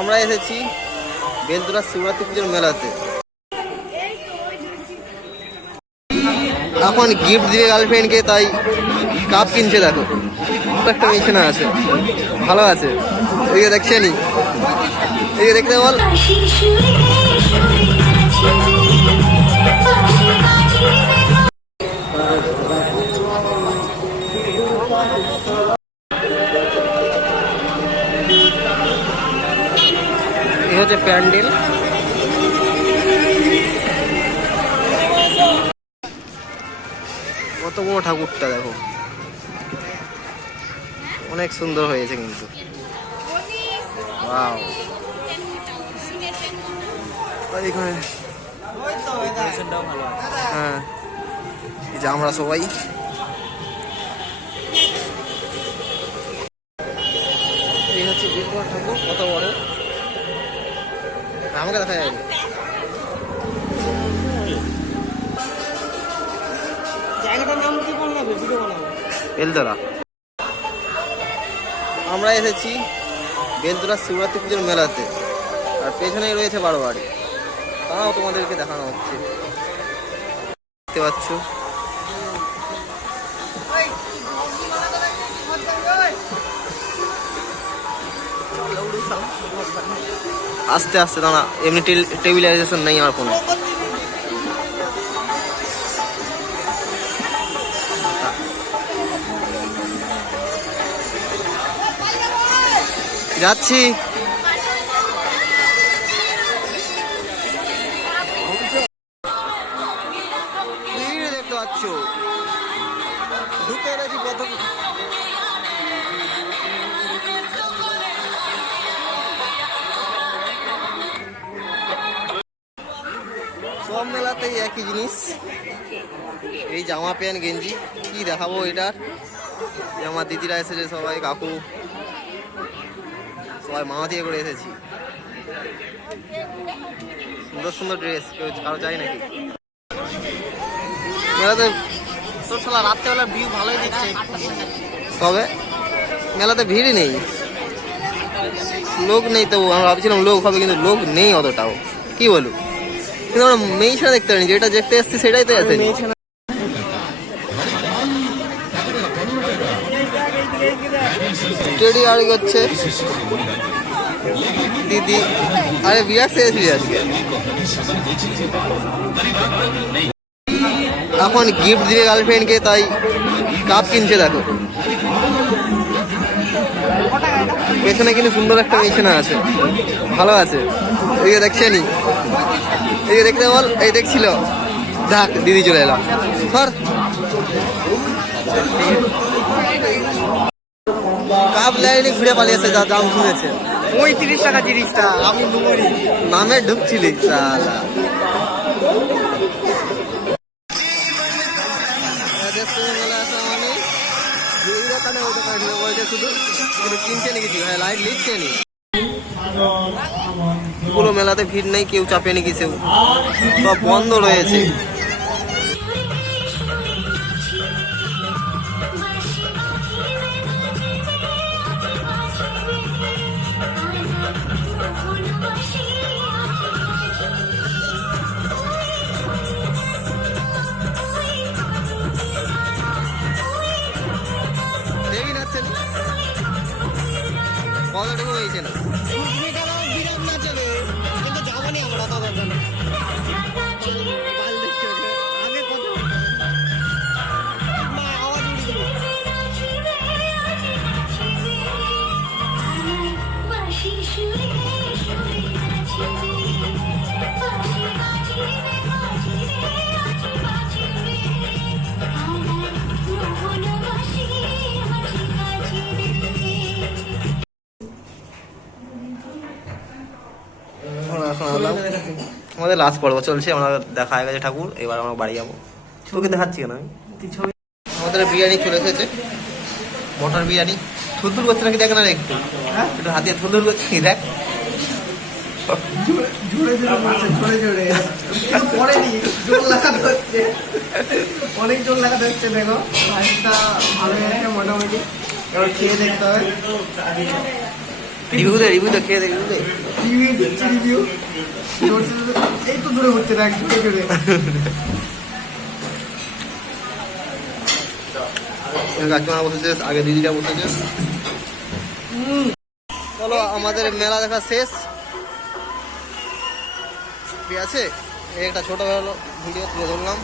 আমরা এসেছি বেলতলা শিবরাত্রি পুজোর মেলাতে। এখন গিফট দিবে গার্লফ্রেন্ডকে তাই কাপ কিনছে দেখো। একটা মেশিন আছে। ভালো আছে। এদিকে দেখছেনি এদিকে দেখতে বল। এই হচ্ছে প্যান্ডেল। কত বড় ঠাকুরটা দেখো। অনেক সুন্দর হয়েছে কিন্তু। হ্যাঁ। এই যে আমরা সবাই এই হচ্ছে বিশ্বনাথ ঠাকুর কত বড় আমাকে দেখা যায় জায়গাটার নাম কি বললাম ভিডিও বানাবো। বেলতলা আমরা এসেছি বেলতলা শিবরাত্রি পুজোর মেলাতে। আর পেছনেই রয়েছে বারো বাড়ি তারাও তোমাদেরকে দেখানো হচ্ছে। দেখতে পাচ্ছ? আস্তে আস্তে দাঁড়া এমনি টেবিলাইজেশন নেই আমার কোনো। যাচ্ছি। দেখতে পাচ্ছ। ঢুকে গেছি প্রথম সব মেলাতেই একই জিনিস। এই জামা প্যান্ট, গেঞ্জি, কি দেখাবো এটার? আমার দিদিরা এসেছে সবাই, কাকু। সবাই মামা দিয়ে করে এসেছি। সুন্দর সুন্দর ড্রেস কেউ কারও চাই নাকি? মেলাতে রাত্রেবেলা ভিউ ভালোই দিচ্ছে। তবে মেলাতে ভিড় নেই। লোক নেই তো আমরা ভাবছিলাম লোক হবে, কিন্তু লোক নেই অতটাও। কি বলু কিন্তু আমরা মেয়ে ছাড়া দেখতে পারিনি যেটা দেখতে এসছি সেটাই তো আছে টেডি আর করছে। দিদি। আরে বিরাট সেরেছিলি আজকে এখন গিফট দিবে গার্লফ্রেন্ডকে তাই কাপ কিনছে দেখো। পেছনে কিন্তু সুন্দর একটা মিশনে আছে। ভালো আছে। এদিকে দেখছেনি এদিকে দেখতে বল এই দেখছিল। দেখ দিদি চলে এলাম সর কাপ লাইনে ঘুরে পালিয়েছে যা দাম শুনেছে। পঁয়ত্রিশ টাকা জিনিসটা আমি নুমরি নামে ঢুকছিলি এই পড়েছে শুধু। কিনছে নি কিছু হ্যাঁ লাইট লিখছে নি পুরো মেলাতে ভিড় নেই কেউ চাপে নি কিছু সব বন্ধ রয়েছে। কতটুকু হয়েছে না। নি আমরা আমাদের লাস্ট পর্ব চলছে আমরা দেখা হয়ে গেছে ঠাকুর এবার আমরা বাড়ি যাব। তোকে দেখাচ্ছি কেন আমি? আমাদের বিরিয়ানি চলে এসেছে। মটর বিরিয়ানি। থুতুর করছে নাকি দেখ না একটু। হ্যাঁ? একটু হাতিয়ে থুতুর করছে দেখ। অনেক জোর লাগাতে হচ্ছে দেখো। ভালো মোটামুটি। এবার খেয়ে দেখতে হবে। রিভিউ দে রিভিউ দে খেয়ে দে রিভিউ দে রিভিউ দিচ্ছি রিভিউ এই তো দূরে হচ্ছে না এক জোরে জোরে কাকিমা বসেছে আগে দিদিটা বসেছে। চলো আমাদের মেলা দেখা শেষ। ঠিক আছে? এই একটা ছোট ভিডিও তুলে ধরলাম।